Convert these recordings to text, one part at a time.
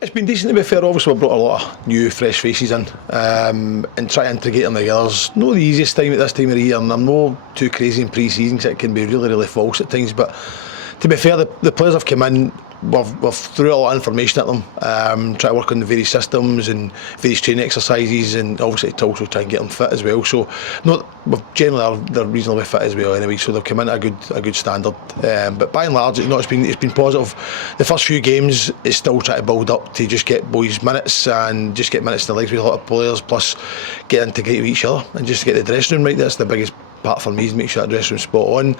It's been decent, to be fair. Obviously we've brought a lot of new fresh faces in, and try to integrate them together. It's not the easiest time at this time of the year, and I'm not too crazy in pre-season because it can be really false at times, but to be fair, the players have come in. We've threw a lot of information at them, try to work on the various systems and various training exercises, and obviously to also try and get them fit as well. So, they're reasonably fit as well anyway. So they've come in at a good standard. But by and large, it's been positive. The first few games, it's still trying to build up to just get boys minutes and just get minutes in the legs with a lot of players, plus get integrated with each other and just get the dressing room right. That's the biggest part for me, is make sure that dressing room's spot on.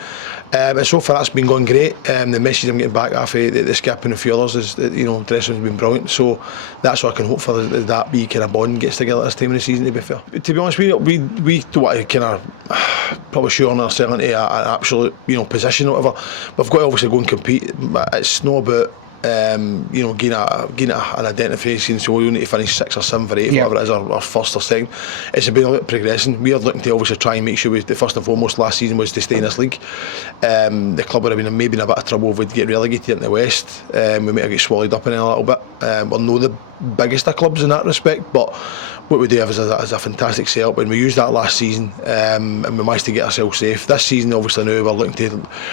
And so far that's been going great. The message I'm getting back after the skip and a few others is that, the dressing room's been brilliant. So that's what I can hope for, that wee kind of bond gets together this time of the season, to be fair. To be honest, we don't want to kind of probably shoehorn ourselves into an absolute position or whatever. We've got to obviously go and compete, but it's not about getting an identification, so we need to finish 6th or 7th or 8th, whatever it is, or first or second. It's about progressing. We are looking to obviously try and make sure the first and foremost last season was to stay in this league. The club would have been maybe in a bit of trouble if we'd get relegated in the West. We might have got swallowed up in it a little bit. We're not the biggest of clubs in that respect, but what we do have is a fantastic setup, and we used that last season, and we managed to get ourselves safe. This season, obviously, now we're looking to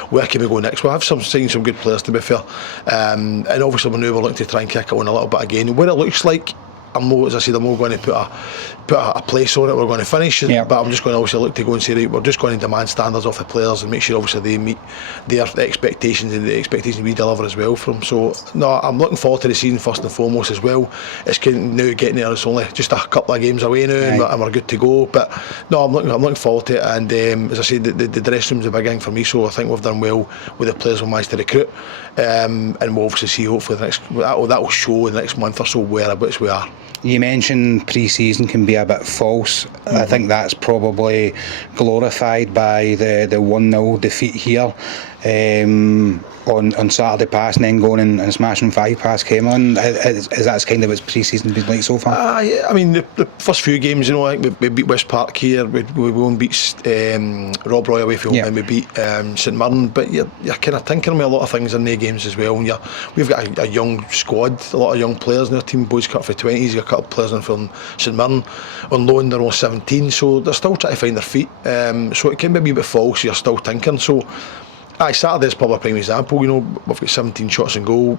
where can we go next. We'll have some good players, to be fair, and obviously we're looking to try and kick it on a little bit again. What it looks like, I'm not going to put a place on it. We're going to finish, but I'm just going to obviously look to go and say, right, we're just going to demand standards off the players and make sure obviously they meet their expectations and the expectations we deliver as well from. So no, I'm looking forward to the season first and foremost as well. It's now getting there. It's only just a couple of games away now, and we're good to go. But no, I'm looking forward to it. And as I said, the dressing room's a big thing for me. So I think we've done well with the players we managed to recruit, and we'll obviously see hopefully that will show in the next month or so whereabouts we are. You mentioned pre-season can be a bit false. I think that's probably glorified by the 1-0 defeat here on Saturday past, and then going and smashing 5 past came on. Is that kind of what pre-season been like so far? I mean, the first few games, I think we beat West Park here, we won, beat Rob Roy away from home, and we beat St Mirren. But you're kind of tinkering with a lot of things in the games as well. And we've got a young squad, a lot of young players in our team. Boys cut for 20s, you've got a couple of players in from St Mirren on loan, they're all 17, so they're still trying to find their feet. So it can be a wee bit false, you're still tinkering. So Saturday's probably a prime example. We've got 17 shots on goal.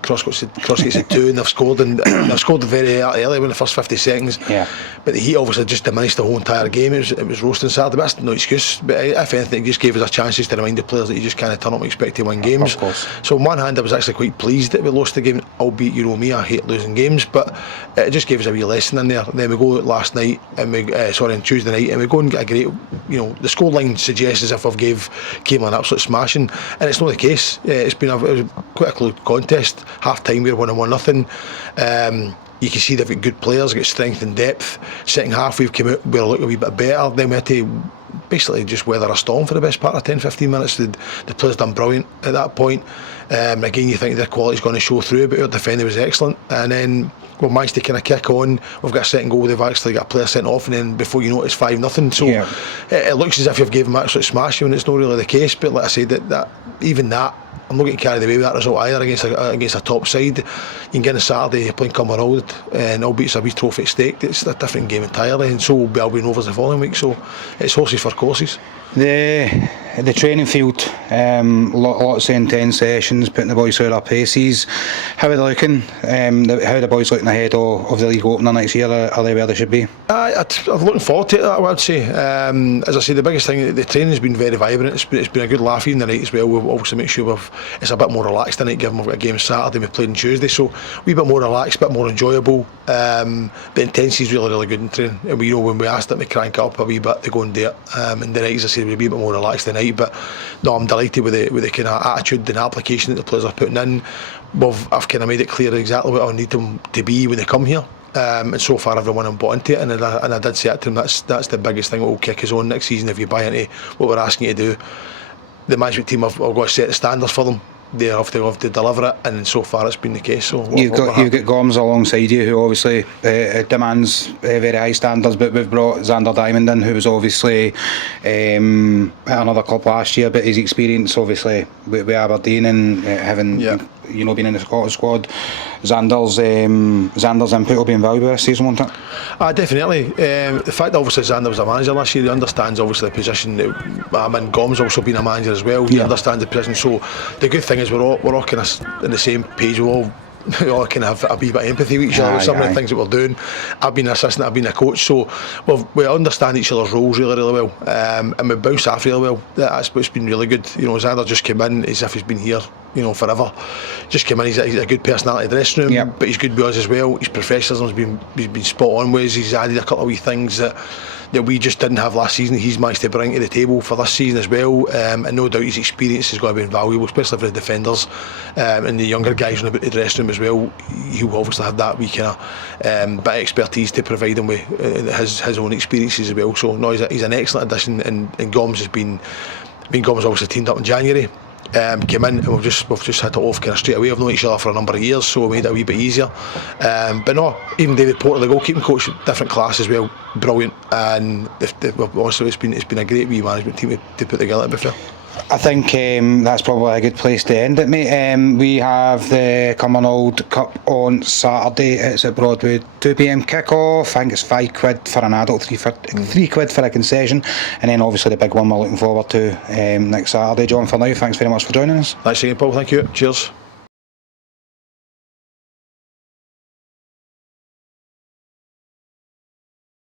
Crossgate's at 2, and they've scored, and they've scored very early in the first 50 seconds. But the heat obviously just diminished the whole entire game. It was roasting Saturday, but that's no excuse. But if anything, it just gave us a chance to remind the players that you just can't turn up and expect to win games. Of course. So on one hand, I was actually quite pleased that we lost the game, albeit me, I hate losing games, but it just gave us a wee lesson in there. And then we go last night, and on Tuesday night, and we go and get a great, the scoreline suggests as if we've gave Camelot an absolute smashing, and it's not the case. It was quite a close contest. Half time we were 1-1. You can see they've got good players, got strength and depth. Second half we've come out, we're looking a wee bit better. Then we had to basically just weather a storm for the best part of 10-15 minutes. The players done brilliant at that point. Again, you think their quality's going to show through, but our defending was excellent. And then we've managed to kind of kick on. We've got a second goal, they've actually got a player sent off, and then before you know it's 5-0. So it looks as if you've given them absolute smashing, and it's not really the case. But like I said, that I'm not getting carried away with that result either against a top side. You can get on Saturday, you're playing Cumbernauld, and albeit it's a wee trophy at stake, it's a different game entirely, and so will be Albion Rovers the following week. So it's horses for courses. The training field, lots of intense sessions, putting the boys through their paces. How are they looking? How are the boys looking ahead of the league opener next year? Are they where they should be? I'm looking forward to it, I would say. As I say, the biggest thing, the training has been very vibrant. It's been a good laugh in the night as well. We've obviously make sure it's a bit more relaxed tonight, given we've got a game Saturday, we played on Tuesday, so a wee bit more relaxed, a bit more enjoyable. The intensity is really good in training. And when we asked them to crank up a wee bit to go and do it, and the night, as I say, we'll be a bit more relaxed tonight. But no, I'm delighted with the kind of attitude and application that the players are putting in. I've kind of made it clear exactly what I need them to be when they come here. And so far everyone has bought into it, and I did say it to them, that's the biggest thing that will kick us on next season. If you buy into what we're asking you to do, the management team have got to set the standards for them. They have to deliver it, and so far it's been the case. So you've got Gomes alongside you, who obviously demands very high standards, but we've brought Xander Diamond in, who was obviously at another club last year, but his experience obviously with Aberdeen and having you know, being in the Scottish squad, Xander's input will be invaluable this season, won't it? Definitely. The fact that obviously Xander was a manager last year, he understands obviously the position that I'm in. Gom's also been a manager as well. He understands the position. So the good thing is we're all kind of on the same page. We all kind of have a wee bit of empathy with each other. Some of the things that we're doing. I've been an assistant, I've been a coach, so we understand each other's roles really, really well, and we bounce off really well. That's what's been really good. You know, Xander just came in as if he's been here, you know, forever. Just came in. He's a good personality in the dressing room, but he's good with us as well. His professionalism's been spot on with us. He's added a couple of wee things that we just didn't have last season. He's managed to bring to the table for this season as well, and no doubt his experience is going to be invaluable, especially for the defenders and the younger guys in the dressing room as well. He'll obviously have that wee kind of bit of expertise to provide them with his own experiences as well. So no, he's an excellent addition, and Gomes has been Gomes obviously teamed up in January. Came in and we've just hit it off kind of straight away. We've known each other for a number of years, so we made it a wee bit easier. But no, even David Porter, the goalkeeping coach, different class as well, brilliant. And also it's been a great wee management team to put together, to be fair. I think that's probably a good place to end it, mate. We have the Cumbernauld Cup on Saturday. It's at Broadwood, 2 p.m. kick-off. I think it's £5 for an adult, £3 for a concession, and then obviously the big one we're looking forward to next Saturday. John, for now, thanks very much for joining us. Thanks again, Paul. Thank you. Cheers.